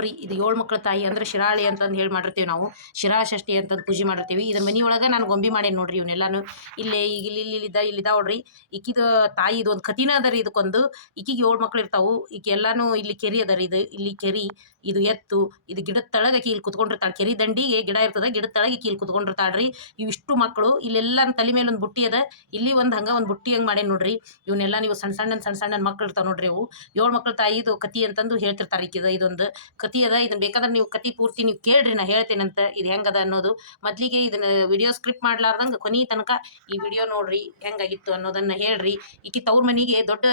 ನೋಡ್ರಿ, ಇದು ಏಳು ಮಕ್ಕಳ ತಾಯಿ ಅಂದ್ರೆ ಶಿರಾಳಿ ಅಂತಂದು ಹೇಳಿ ಮಾಡಿರ್ತೀವಿ ನಾವು. ಶಿರಾ ಷಷ್ಠಿ ಅಂತಂದು ಪೂಜೆ ಮಾಡಿರ್ತೀವಿ. ಇದ್ರ ಮನೆಯೊಳಗೆ ನಾನು ಗೊಂಬೆ ಮಾಡೇನಿ ನೋಡ್ರಿ ಇವನ್ನೆಲ್ಲಾನು ಇಲ್ಲೇ ಈಗ ಇಲ್ಲಿ ಇಲ್ಲಿ ಇಲ್ಲಿದ್ದ ಇಲ್ಲಿದ್ದ ನೋಡ್ರಿ, ಈಕಿದ ತಾಯಿ ಇದು ಒಂದು ಕತಿನ ಅದ ರೀ ಇದಕ್ಕೊಂದು. ಈಕಿಗೆ ಏಳು ಮಕ್ಳು ಇರ್ತಾವು. ಈಕೆ ಎಲ್ಲಾನು ಇಲ್ಲಿ ಕೆರಿ ಅದ ರೀ ಇದು. ಇಲ್ಲಿ ಕೆರಿ, ಇದು ಎತ್ತು, ಇದು ಗಿಡದ ತಳಗ ಆಕಿ ಇಲ್ಲಿ ಕುತ್ಕೊಂಡಿರ್ತಾಳೆ. ಕೆರಿ ದಂಡಿಗೆ ಗಿಡ ಇರ್ತದೆ, ಗಿಡದ ತಳಗೆ ಈಕಿ ಇಲ್ಲಿ ಕುತ್ಕೊಂಡಿರ್ತಾಳ್ರಿ ಇವಿಷ್ಟು ಮಕ್ಕಳು ಇಲ್ಲೆಲ್ಲ ತಲೆ ಮೇಲೆ ಒಂದು ಬುಟ್ಟಿ ಅದ. ಇಲ್ಲಿ ಒಂದು ಹಂಗ ಒಂದು ಬುಟ್ಟಿ ಹಂಗೆ ಮಾಡೇನಿ ನೋಡ್ರಿ. ಇವನ್ನೆಲ್ಲ ನೀವು ಸಣ್ಣ ಸಣ್ಣ ಸಣ್ಣ ಸಣ್ಣ ಮಕ್ಳು ಇರ್ತಾವೆ ನೋಡ್ರಿ ಅವು. ಏಳು ಮಕ್ಳ ತಾಯಿದು ಕತಿ ಅಂತಂದು ಹೇಳ್ತಿರ್ತಾರೆ ಈಕಿದ ಇದೊಂದು. ಕತಿ ಅದ ಇದನ್ನ ಬೇಕಾದ್ರೆ ನೀವು ಕತಿ ಪೂರ್ತಿ ನೀವು ಕೇಳ್ರಿ, ನಾ ಹೇಳ್ತೇನಂತ ಇದು ಹೆಂಗದ ಅನ್ನೋದು. ಮೊದ್ಲಿಗೆ ಇದನ್ನ ವಿಡಿಯೋ ಸ್ಕ್ರಿಪ್ಟ್ ಮಾಡ್ಲಾರ್ದಂಗೆ ಕೊನೆ ತನಕ ಈ ವಿಡಿಯೋ ನೋಡ್ರಿ ಹೆಂಗಾಗಿತ್ತು ಅನ್ನೋದನ್ನ ಹೇಳ್ರಿ. ಈಕಿ ತವ್ರ ಮನೆಗೆ ದೊಡ್ಡ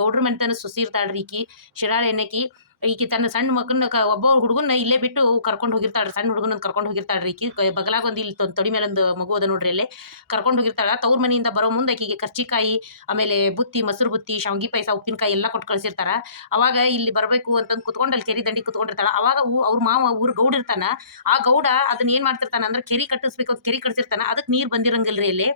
ಗೌಡ್ರ ಮನೆತನ ಸುಸಿರ್ತಾಳ್ರಿ ಈಕಿ. ಶಿರಾಳೆ ಅನ್ನಕಿ ಈಕಿ ತನ್ನ ಸಣ್ಣ ಮಕ್ಕಳನ್ನ ಕ ಒಬ್ಬ ಹುಡುಗನ್ನ ಇಲ್ಲೇ ಬಿಟ್ಟು ಕರ್ಕೊಂಡು ಹೋಗಿರ್ತಾಳೆ. ಸಣ್ಣ ಹುಡುಗನ ಕರ್ಕೊಂಡು ಹೋಗಿರ್ತಾಳ್ರಿ ಈಕಿ. ಬಗಲಾಗ ಒಂದು ಇಲ್ಲಿ ತೊಡಿ ಮೇಲೆ ಒಂದು ಮಗು ಅದ ನೋಡ್ರಿ ಅಲ್ಲೇ. ಕರ್ಕೊಂಡು ಹೋಗಿರ್ತಾಳೆ. ತವ್ರ ಮನೆಯಿಂದ ಬರೋ ಮುಂದೆ ಆಕಿಗೆ ಕರ್ಚಿಕಾಯಿ, ಆಮೇಲೆ ಬುತ್ತಿ, ಮೊಸರು ಬುತ್ತಿ, ಶಾವ್ಗಿ ಪಾಯಸ, ಉಪ್ಪಿನಕಾಯಿ ಎಲ್ಲ ಕೊಟ್ಟು ಕಳ್ಸಿರ್ತಾರ. ಅವಾಗ ಇಲ್ಲಿ ಬರಬೇಕು ಅಂತಂದು ಕುತ್ಕೊಂಡು ಅಲ್ಲಿ ಕೆರಿ ದಂಡಿ ಕುತ್ಕೊಂಡಿರ್ತಾಳ. ಅವಾಗ ಅವ್ರ ಮಾವ ಊರು ಗೌಡ ಇರ್ತಾನ. ಆ ಗೌಡ ಅದನ್ನ ಏನು ಮಾಡ್ತಿರ್ತಾನ ಅಂದ್ರೆ ಕೆರಿ ಕಟ್ಟಿಸ್ಬೇಕು ಅಂತ ಕೆರಿ ಕಟ್ಸಿರ್ತಾನ. ಅದಕ್ಕೆ ನೀರು ಬಂದಿರಂಗಿಲ್ರಿ ಅಲ್ಲಿ.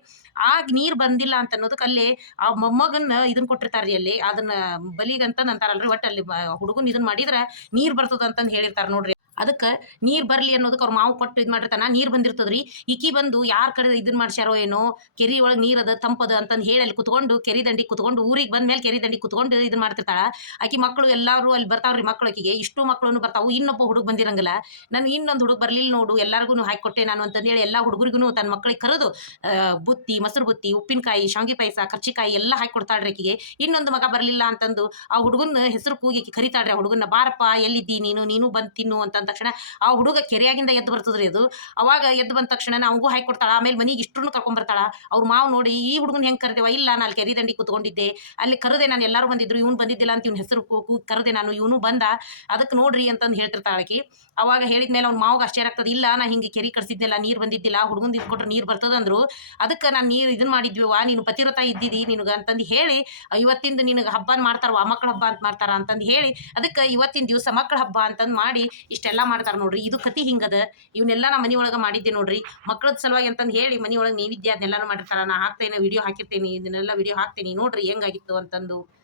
ಆಗ ನೀರು ಬಂದಿಲ್ಲ ಅಂತ ಅನ್ನೋದಕ್ಕೆ ಅಲ್ಲಿ ಆ ಮೊಮ್ಮಗನ್ನ ಇದನ್ನ ಕೊಟ್ಟಿರ್ತಾರ್ರಿ ಅಲ್ಲಿ. ಅದನ್ನ ಬಲಿಗಂತ ಅಂತಾರಲ್ರಿ ಒಟ್ಟು ಅಲ್ಲಿ ಹುಡುಗನ ಇದನ್ನ ಮಾಡಿದ್ರ ನೀರ್ ಬರ್ತದ ಅಂತಂದು ಹೇಳಿರ್ತಾರೆ ನೋಡ್ರಿ. ಅದಕ್ಕೆ ನೀರು ಬರಲಿ ಅನ್ನೋದಕ್ಕೆ ಅವ್ರು ಮಾವು ಕೊಟ್ಟು ಇದು ಮಾಡಿರ್ತಾನ. ನೀರು ಬಂದಿರ್ತದ್ರಿ. ಈಕಿ ಬಂದು ಯಾರ ಕಡೆ ಇದನ್ನ ಮಾಡ್ಸ್ಯಾರೋ ಏನೋ, ಕೆರಿ ಒಳಗೆ ನೀರದ ತಂಪದ ಅಂತಂದು ಹೇಳಿ ಅಲ್ಲಿ ಕುತ್ಕೊಂಡು ಕೆರಿ ದಂಡಿ ಕುತ್ಕೊಂಡು ಊರಿಗೆ ಬಂದ ಮೇಲೆ ಕೆರಿ ದಂಡಿ ಕುತ್ಕೊಂಡು ಇದನ್ನ ಮಾಡ್ತಿರ್ತಾಳ. ಆಕಿ ಮಕ್ಕಳು ಎಲ್ಲರೂ ಅಲ್ಲಿ ಬರ್ತಾವ್ರಿ ಮಕ್ಕಳು ಆಕಿಗೆ. ಇಷ್ಟು ಮಕ್ಕಳು ಬರ್ತಾವು. ಇನ್ನೊಬ್ಬ ಹುಡುಗ ಬಂದಿರಂಗಿಲ್ಲ. ನಾನು ಇನ್ನೊಂದು ಹುಡುಗ ಬರಲಿಲ್ಲ ನೋಡು ಎಲ್ಲರಿಗೂ ಹಾಕೊಟ್ಟೆ ನಾನು ಅಂತಂದು ಹೇಳಿ ಎಲ್ಲಾ ಹುಡುಗರಿಗೂ ತನ್ನ ಮಕ್ಕಳಿಗೆ ಕರೆದು ಬುತ್ತಿ, ಮೊಸರು ಬುತ್ತಿ, ಉಪ್ಪಿನಕಾಯಿ, ಶಾವಿಗೆ ಪಾಯಸ, ಕರ್ಚಿಕಾಯಿ ಎಲ್ಲ ಹಾಕಿ ಕೊಡ್ತಾಳ್ರಿ ಆಕಿಗೆ. ಇನ್ನೊಂದು ಮಗ ಬರಲಿಲ್ಲ ಅಂತಂದು ಆ ಹುಡುಗನ ಹೆಸರು ಕೂಗಿ ಕರಿತಾಳ್ರಿ ಆ ಹುಡುಗನ ಬಾರಪ್ಪ, ಎಲ್ಲಿದ್ದಿ ನೀನು? ನೀನು ಬಂದು ತಿನ್ನು ಅಂತ ತಕ್ಷಣ ಆ ಹುಡುಗ ಕೆರೆಯಾಗಿಂದ ಎದ್ದು ಬರ್ತದ್ರಿ ಅದು ಅವಾಗ ಎದ್ದು ಬಂದ ತಕ್ಷಣ ಅವಗೂ ಹಾಕಿ ಕೊಡ್ತಾಳ, ಆಮೇಲೆ ಮನೆಗೆ ಇಷ್ಟನ್ನು ಕರ್ಕೊಂಡ್ ಬರ್ತಾಳ. ಅವ್ರ ಮಾವು ನೋಡಿ ಈ ಹುಡುಗನ ಹೆಂಗ್ ಕರೆದೇವ ಇಲ್ಲ, ನಾನು ಕೆರೆ ದಂಡಿ ಕುತ್ಕೊಂಡಿದ್ದೆ. ಅಲ್ಲಿ ಕರೆದೆ ನಾನು ಎಲ್ಲರೂ ಬಂದಿದ್ರು, ಇವ್ನು ಬಂದಿದ್ದಿಲ್ಲ ಅಂತ ಇವ್ನ ಹೆಸರು ಕರೆದೆ ನಾನು, ಇವನು ಬಂದ. ಅದಕ್ಕೆ ನೋಡ್ರಿ ಅಂತಂದು ಹೇಳ್ತಿರ್ತಾಳ ಆಕಿ. ಅವಾಗ ಹೇಳಿದ್ಮೇಲೆ ಅವ್ನ ಮಾವಾಗ ಆಶ್ಚರ್ಯ ಆಗ್ತದೆ, ಇಲ್ಲ, ನಾ ಹಿಂಗೆ ಕೆರಿ ಕಟ್ಸಿದ್ನಲ್ಲ ನೀರು ಬಂದಿದ್ದಿಲ್ಲ ಹುಡುಗನ್ ಇದ್ಕೊಟ್ರೆ ನೀರು ಬರ್ತದಂದ್ರು. ಅದಕ್ಕೆ ನಾನು ನೀರು ಇದನ್ನ ಮಾಡಿದ್ವಿವಾ ನೀನು ಪತಿರತ ಇದ್ದಿದ್ದಿ ನಿನಗೆ ಅಂತಂದು ಹೇಳಿ, ಇವತ್ತಿಂದ ನಿನಗೆ ಹಬ್ಬ ಮಾಡ್ತಾರ ಆ ಮಕ್ಕಳ ಹಬ್ಬ ಅಂತ ಮಾಡ್ತಾರ ಅಂತಂದು ಹೇಳಿ, ಅದಕ್ಕೆ ಇವತ್ತಿನ ದಿವಸ ಮಕ್ಕಳ ಹಬ್ಬ ಅಂತಂದು ಮಾಡಿ, ಇಷ್ಟೆಲ್ಲ ಮಾಡ್ತಾರ ನೋಡ್ರಿ. ಇದು ಕತಿ ಹಿಂಗದ. ಇವನ್ನೆಲ್ಲ ನಾ ಮನೆಯೊಳಗೆ ಮಾಡಿದ್ದೆ ನೋಡ್ರಿ. ಮಕ್ಕಳದ ಸಲುವಾಗಿ ಅಂತಂದು ಹೇಳಿ ಮನೆಯೊಳಗೆ ನೈವೇದ್ಯ ಅದನ್ನೆಲ್ಲನೂ ಮಾಡಿರ್ತಾರ. ನಾ ಹಾಕ್ತೇನೆ, ವಿಡಿಯೋ ಹಾಕಿರ್ತೇನೆ, ಇದನ್ನೆಲ್ಲ ವಿಡಿಯೋ ಹಾಕ್ತೇನೆ. ನೋಡ್ರಿ ಹೆಂಗಾಗಿತ್ತು ಅಂತಂದು.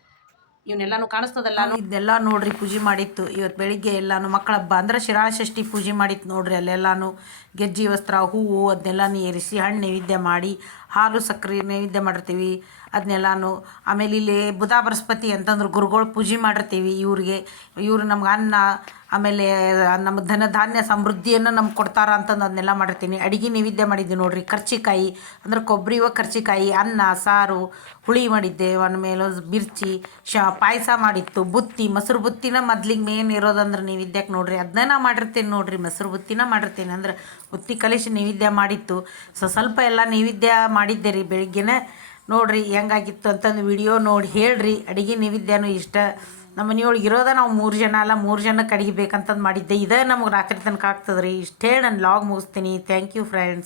ಇವನ್ನೆಲ್ಲಾನು ಕಾಣಿಸ್ತದಲ್ಲ. ಇದೆಲ್ಲ ನೋಡ್ರಿ ಪೂಜೆ ಮಾಡಿತ್ತು. ಇವತ್ತು ಬೆಳಿಗ್ಗೆ ಎಲ್ಲಾನು ಮಕ್ಕಳ ಹಬ್ಬ ಅಂದ್ರೆ ಶಿರಾಷಷ್ಠಿ ಪೂಜೆ ಮಾಡಿತ್ತು ನೋಡ್ರಿ ಅಲ್ಲೆಲ್ಲಾನು. ಗೆಜ್ಜಿ, ವಸ್ತ್ರ, ಹೂವು ಅದನ್ನೆಲ್ಲಾನು ಏರಿಸಿ ಹಣ್ಣು ನೈವೇದ್ಯ ಮಾಡಿ, ಹಾಲು ಸಕ್ಕರೆ ನೈವೇದ್ಯ ಮಾಡಿರ್ತೀವಿ. ಅದನ್ನೆಲ್ಲಾನು ಆಮೇಲೆ ಇಲ್ಲಿ ಬುಧ ಬೃಹಸ್ಪತಿ ಅಂತಂದ್ರೆ ಗುರುಗಳು ಪೂಜೆ ಮಾಡಿರ್ತೀವಿ ಇವ್ರಿಗೆ. ಇವರು ನಮ್ಗೆ ಅನ್ನ ಆಮೇಲೆ ನಮ್ಮ ಧನ ಧಾನ್ಯ ಸಮೃದ್ಧಿಯನ್ನು ನಮ್ಗೆ ಕೊಡ್ತಾರ ಅಂತಂದು ಅದನ್ನೆಲ್ಲ ಮಾಡಿರ್ತೀನಿ. ಅಡಿಗೆ ನೈವೇದ್ಯ ಮಾಡಿದ್ದೆ ನೋಡ್ರಿ, ಕರ್ಚಿಕಾಯಿ, ಅಂದ್ರೆ ಕೊಬ್ಬರಿ ಕರ್ಚಿಕಾಯಿ, ಅನ್ನ, ಸಾರು, ಹುಳಿ ಮಾಡಿದ್ದೆ ಆಮೇಲೆ ಮಿರ್ಚಿ, ಶ, ಪಾಯಸ ಮಾಡಿತ್ತು, ಬುತ್ತಿ, ಮೊಸರು ಬುತ್ತಿನ ಮೊದ್ಲಿಗೆ ಮೇನ್ ಇರೋದಂದ್ರೆ ನೈವೇದ್ಯಕ್ಕೆ ನೋಡ್ರಿ. ಅದನ್ನ ನಾ ಮಾಡಿರ್ತೀನಿ ನೋಡ್ರಿ, ಮೊಸರು ಬುತ್ತಿನ ಮಾಡಿರ್ತೀನಿ. ಅಂದ್ರೆ ಬುತ್ತಿ ಕಲಿಸಿ ನೈವೇದ್ಯ ಮಾಡಿತ್ತು. ಸೊ, ಸ್ವಲ್ಪ ಎಲ್ಲ ನೈವೇದ್ಯ ಮಾಡಿದ್ದೆ ರೀ ಬೆಳಿಗ್ಗೆನೇ. ನೋಡ್ರಿ ಹೆಂಗಾಗಿತ್ತು ಅಂತಂದು ವಿಡಿಯೋ ನೋಡಿ ಹೇಳ್ರಿ. ಅಡುಗೆ ನೈವೇದ್ಯನೂ ಇಷ್ಟ. ನಮ್ಮ ಮನೆಯೊಳಗೆ ಇರೋದ ನಾವು ಮೂರು ಜನ ಅಲ್ಲ, ಮೂರು ಜನಕ್ಕೆ ಅಡಿಗೆ ಬೇಕಂತಂದು ಮಾಡಿದ್ದೆ. ಇದೇ ನಮಗೆ ರಾತ್ರಿ ತನಕ ಆಗ್ತದೆ ರೀ ಇಷ್ಟು ನಾನು ಲಾಗ್ ಮುಗಿಸ್ತೀನಿ. Thank you friends